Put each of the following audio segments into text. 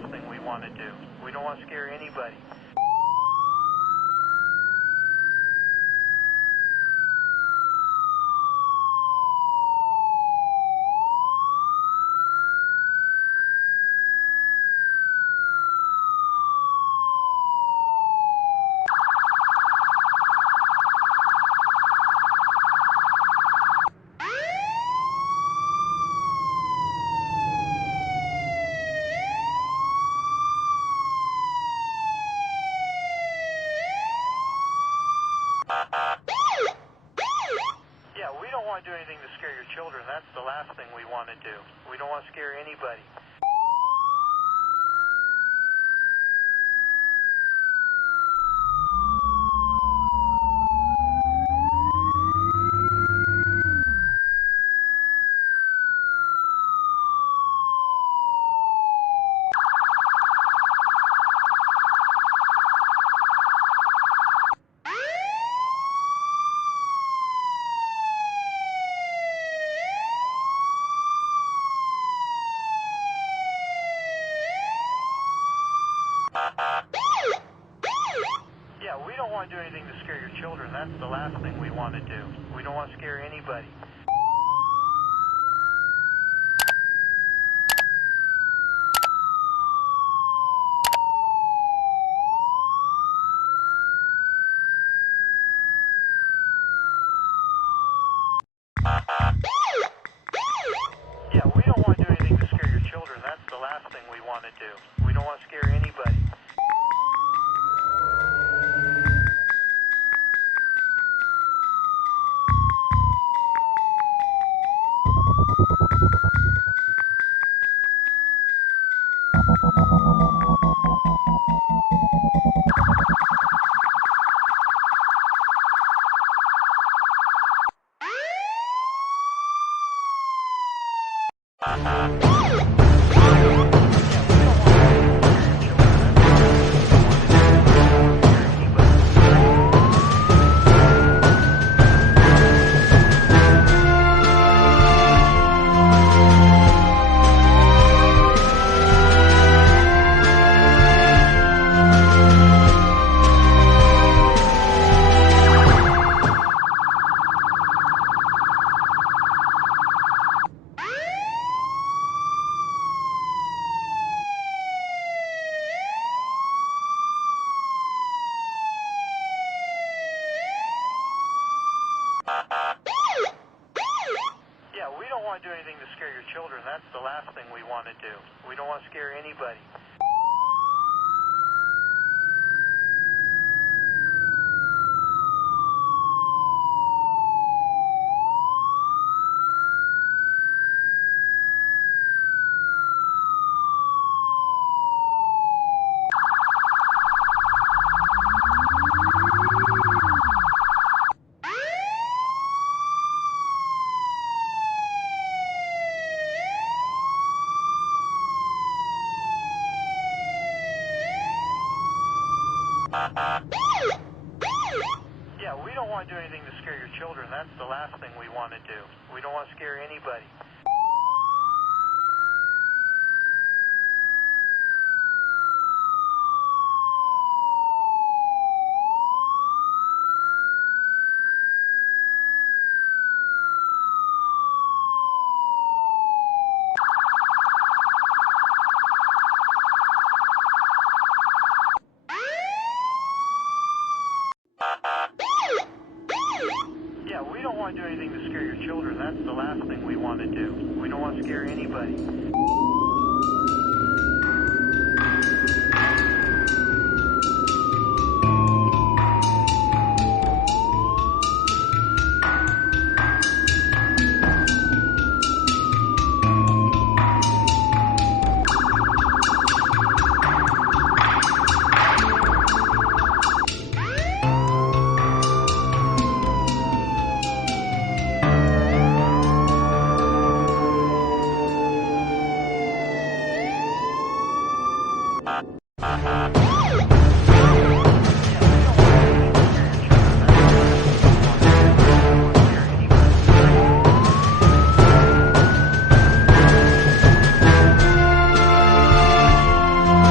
last thing we want to do. We don't want to scare anybody. Yeah, we don't want to do anything to scare your children. That's the last thing we want to do. We don't want to scare anybody. Yeah, we don't want to do anything to scare your children. That's the last thing we want to do. We don't want to scare anybody. Yeah, we don't want to do anything to scare your children. That's the last thing we want to do. We don't want to scare anybody. Yeah, we don't want to do anything to scare your children. That's the last thing we want to do. We don't want to scare anybody. Yeah, we don't want to do anything to scare your children. That's the last thing we want to do. We don't want to scare anybody. Yeah, we don't want to do anything to scare your children. That's the last thing we want to do. We don't want to scare anybody.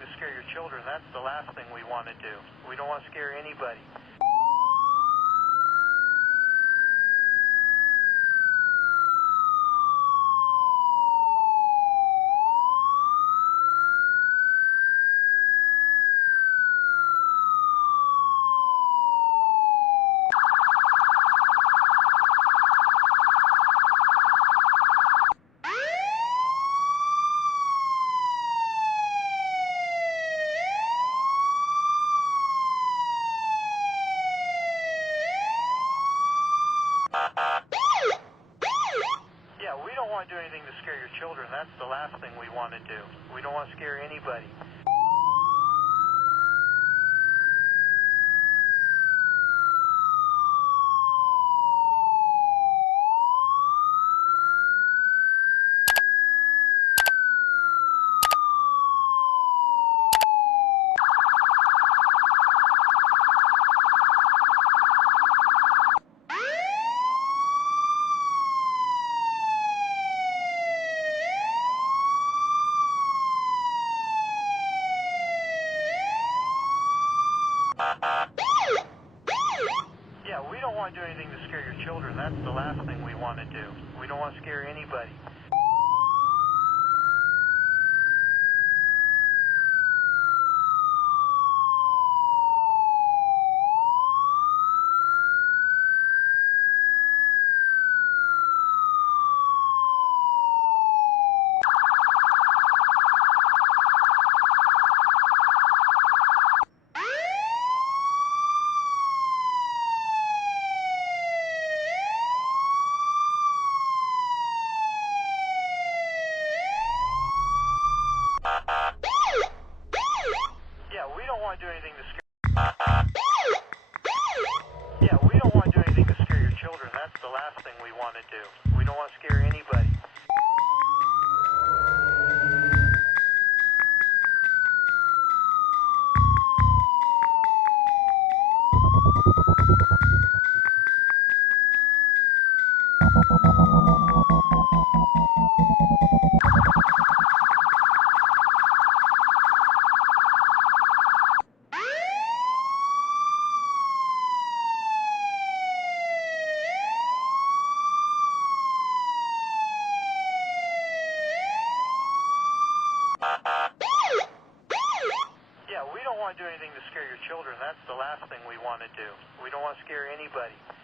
to scare your children. That's the last thing we want to do. We don't want to scare anybody. Yeah, we don't want to do anything to scare your children. That's the last thing we want to do. We don't want to scare anybody. Yeah, we don't want to do anything to scare your children. That's the last thing we want to do. We don't want to scare anybody. Yeah, we don't want to do anything to scare. Yeah, we don't want to do anything to scare your children. That's the last thing we want to do. We don't want to scare anybody. Yeah, we don't want to do anything to scare your children. That's the last thing we want to do. We don't want to scare anybody.